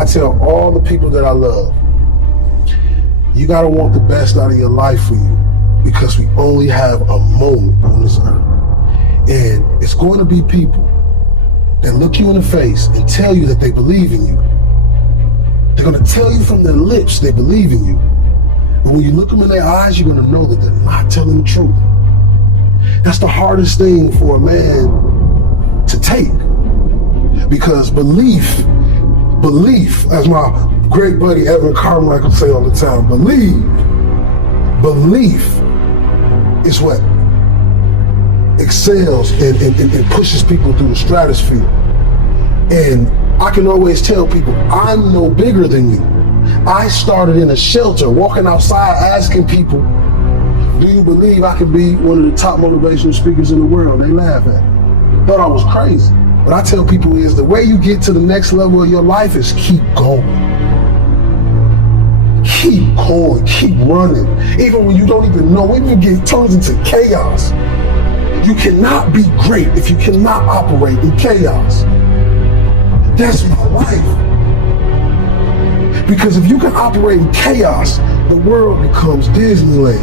I tell all the people that I love, you gotta want the best out of your life for you, because we only have a moment on this earth. And it's going to be people that look you in the face and tell you that they believe in you. They're gonna tell you from their lips they believe in you. But when you look them in their eyes, you're gonna know that they're not telling the truth. That's the hardest thing for a man to take. Because belief, as my great buddy Evan Carmichael say all the time, belief is what excels and pushes people through the stratosphere. And I can always tell people, I'm no bigger than you. I started in a shelter, walking outside asking people, do you believe I could be one of the top motivational speakers in the world? They laugh at me. Thought I was crazy. What I tell people is the way you get to the next level of your life is keep going. Keep going, keep running. Even when you don't even know, even when it turns into chaos. You cannot be great if you cannot operate in chaos. That's my life. Because if you can operate in chaos, the world becomes Disneyland.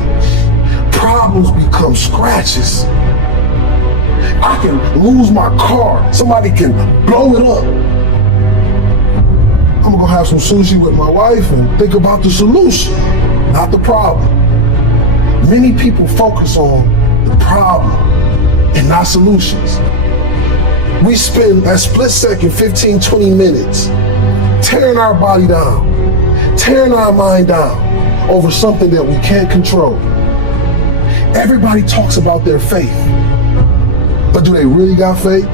Problems become scratches. I can lose my car. Somebody can blow it up. I'm gonna go have some sushi with my wife and think about the solution, not the problem. Many people focus on the problem and not solutions. We spend a split second, 15, 20 minutes tearing our body down, tearing our mind down over something that we can't control. Everybody talks about their faith, but do they really got faith?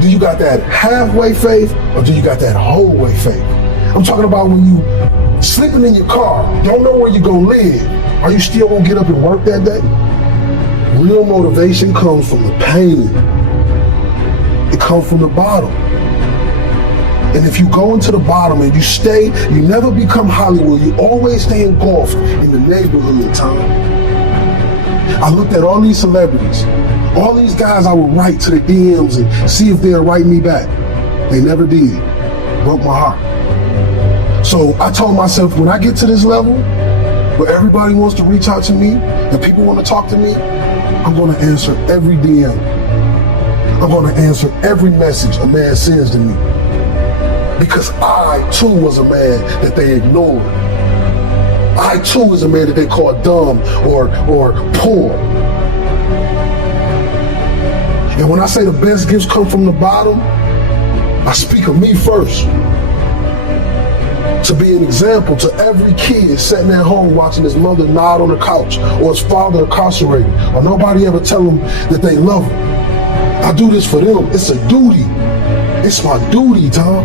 Do you got that halfway faith, or do you got that whole way faith? I'm talking about when you sleeping in your car, don't know where you're gonna live. Are you still gonna get up and work that day? Real motivation comes from the pain. It comes from the bottom. And if you go into the bottom and you stay, you never become Hollywood. You always stay engulfed in the neighborhood in time. I looked at all these celebrities, all these guys I would write to the DMs and see if they'll write me back. They never did. Broke my heart. So I told myself, when I get to this level where everybody wants to reach out to me and people want to talk to me, I'm going to answer every DM. I'm going to answer every message a man sends to me. Because I too was a man that they ignored. I too was a man that they called dumb or poor. And when I say the best gifts come from the bottom, I speak of me first. To be an example to every kid sitting at home watching his mother nod on the couch, or his father incarcerated, or nobody ever tell him that they love him. I do this for them. It's a duty. It's my duty, Tom.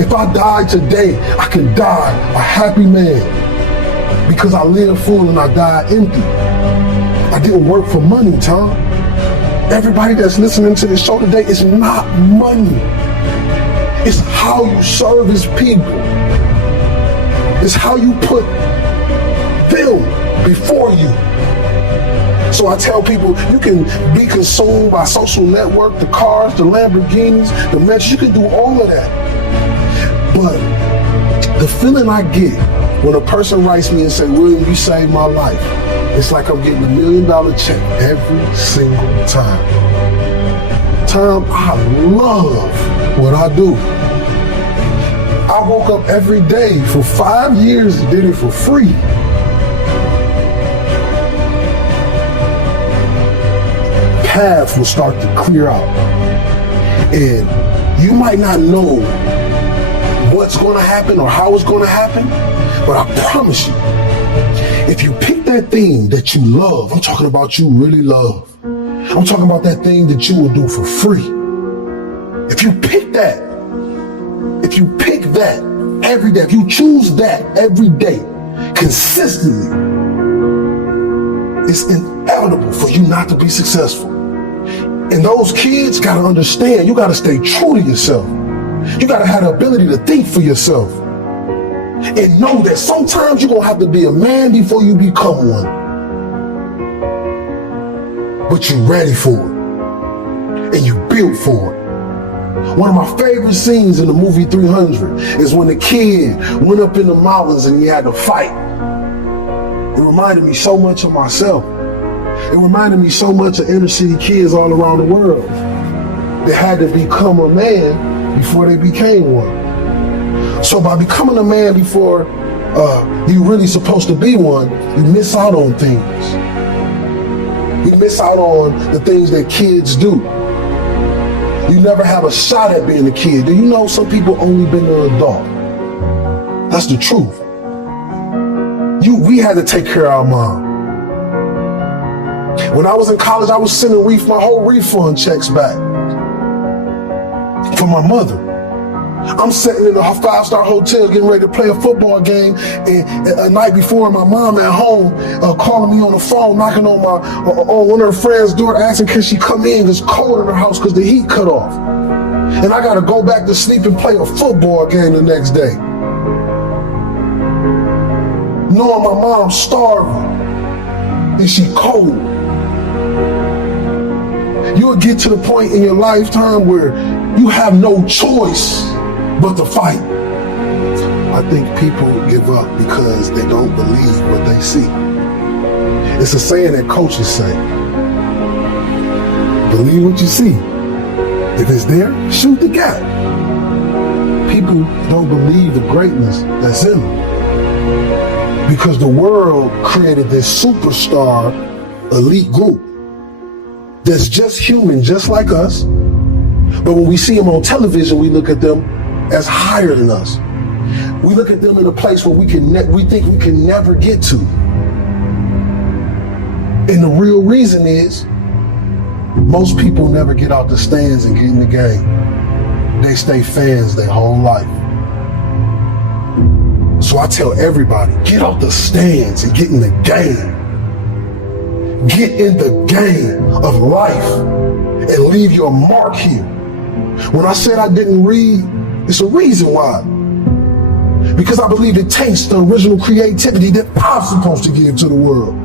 If I die today, I can die a happy man because I lived full and I died empty. I didn't work for money, Tom. Everybody that's listening to this show today, it's not money. It's how you service people. It's how you put them before you. So I tell people, you can be consumed by social network, the cars, the Lamborghinis, the Mets, you can do all of that. But the feeling I get when a person writes me and say, William, you saved my life, it's like I'm getting $1 million check every single time. Tom, I love what I do. I woke up every day for 5 years and did it for free. Paths will start to clear out. And you might not know what's going to happen or how it's going to happen, but I promise you, if you pick that thing that you love, I'm talking about you really love, I'm talking about that thing that you will do for free. If you pick that every day, if you choose that every day, consistently, it's inevitable for you not to be successful. And those kids gotta understand, you gotta stay true to yourself. You gotta have the ability to think for yourself. And know that sometimes you're gonna have to be a man before you become one. But you're ready for it. And you built for it. One of my favorite scenes in the movie 300 is when the kid went up in the mountains and he had to fight. It reminded me so much of myself. It reminded me so much of inner city kids all around the world that had to become a man before they became one. So by becoming a man before you're really supposed to be one, you miss out on things. You miss out on the things that kids do. You never have a shot at being a kid. Do you know some people only been an adult? That's the truth. We had to take care of our mom. When I was in college, I was sending my whole refund checks back for my mother. I'm sitting in a 5-star hotel getting ready to play a football game, and a night before, my mom at home calling me on the phone, knocking on one of her friend's door, asking can she come in. It's cold in her house because the heat cut off, and I got to go back to sleep and play a football game the next day, knowing my mom's starving and she cold. You'll get to the point in your lifetime where you have no choice but to fight. I think people give up because they don't believe what they see. It's a saying that coaches say, believe what you see. If it's there, shoot the gap. People don't believe the greatness that's in them because the world created this superstar elite group that's just human, just like us. But when we see them on television, we look at them as higher than us. We look at them in a place where we think we can never get to. And the real reason is most people never get out the stands and get in the game. They stay fans their whole life. So I tell everybody, get out the stands and get in the game. Get in the game of life and leave your mark here. When I said I didn't read, it's a reason why. Because I believe it takes the original creativity that I'm supposed to give to the world.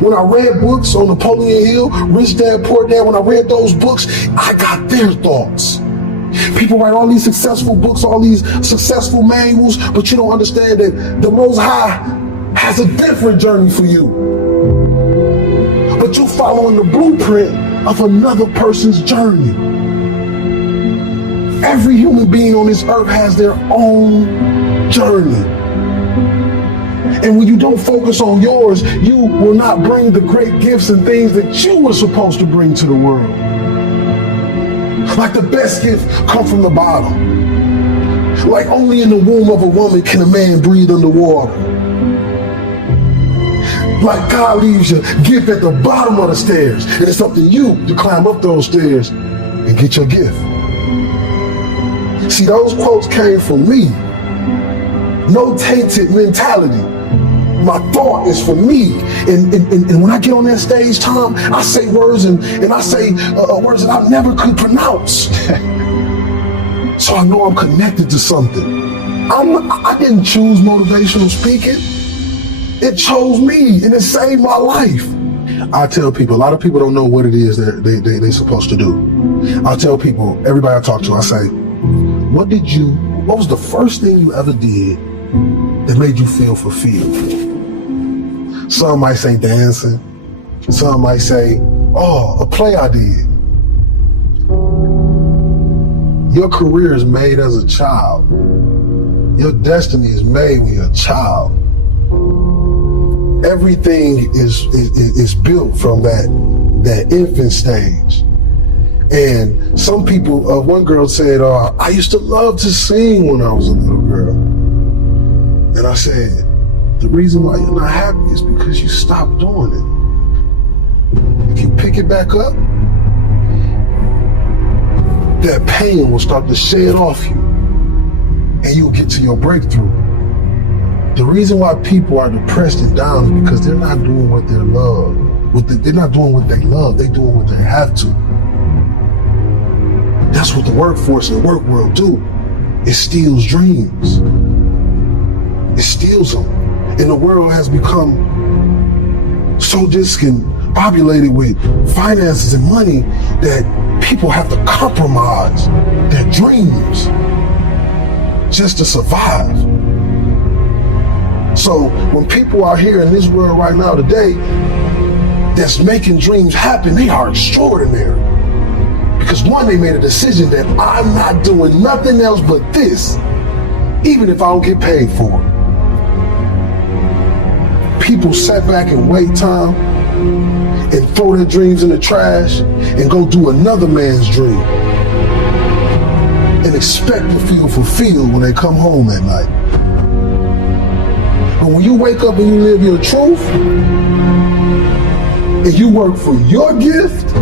When I read books on Napoleon Hill, Rich Dad, Poor Dad, when I read those books, I got their thoughts. People write all these successful books, all these successful manuals, but you don't understand that the Most High has a different journey for you. But you're following the blueprint of another person's journey. Every human being on this earth has their own journey. And when you don't focus on yours, you will not bring the great gifts and things that you were supposed to bring to the world. Like the best gift come from the bottom. Like only in the womb of a woman can a man breathe underwater. Like God leaves your gift at the bottom of the stairs, and it's up to you to climb up those stairs and get your gift. See, those quotes came from me. No tainted mentality. My thought is for me. And when I get on that stage, Tom, I say words and I say words that I never could pronounce. So I know I'm connected to something. I didn't choose motivational speaking. It chose me and it saved my life. I tell people, a lot of people don't know what it is that they're supposed to do. I tell people, everybody I talk to, I say, what was the first thing you ever did that made you feel fulfilled? Some might say dancing. Some might say, oh, a play I did. Your career is made as a child. Your destiny is made when you're a child. Everything is built from that infant stage. And some people, one girl said, I used to love to sing when I was a little girl. And I said, the reason why you're not happy is because you stopped doing it. If you pick it back up, that pain will start to shed off you and you'll get to your breakthrough. The reason why people are depressed and down is because they're not doing what they love. They're not doing what they love, they're doing what they have to. That's what the workforce and the work world do. It steals dreams. It steals them. And the world has become so discombobulated with finances and money that People have to compromise their dreams just to survive. So when people are here in this world right now today that's making dreams happen, they are extraordinary. Because one, they made a decision that I'm not doing nothing else but this, even if I don't get paid for it. People sit back and wait time and throw their dreams in the trash and go do another man's dream and expect to feel fulfilled when they come home at night. But when you wake up and you live your truth and you work for your gift,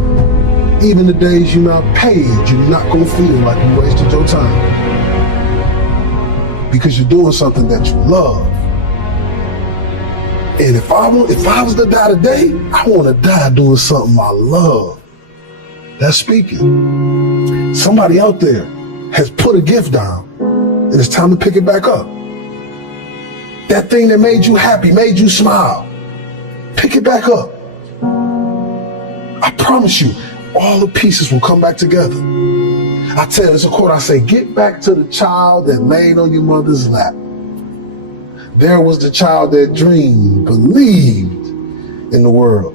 even the days you're not paid, you're not gonna feel like you wasted your time, because you're doing something that you love. And if I was to die today, I want to die doing something I love. That's speaking. Somebody out there has put a gift down, and it's time to pick it back up. That thing that made you happy, made you smile, pick it back up. I promise you, all the pieces will come back together. I tell you, there's a quote I say, get back to the child that laid on your mother's lap. There was the child that dreamed, believed in the world.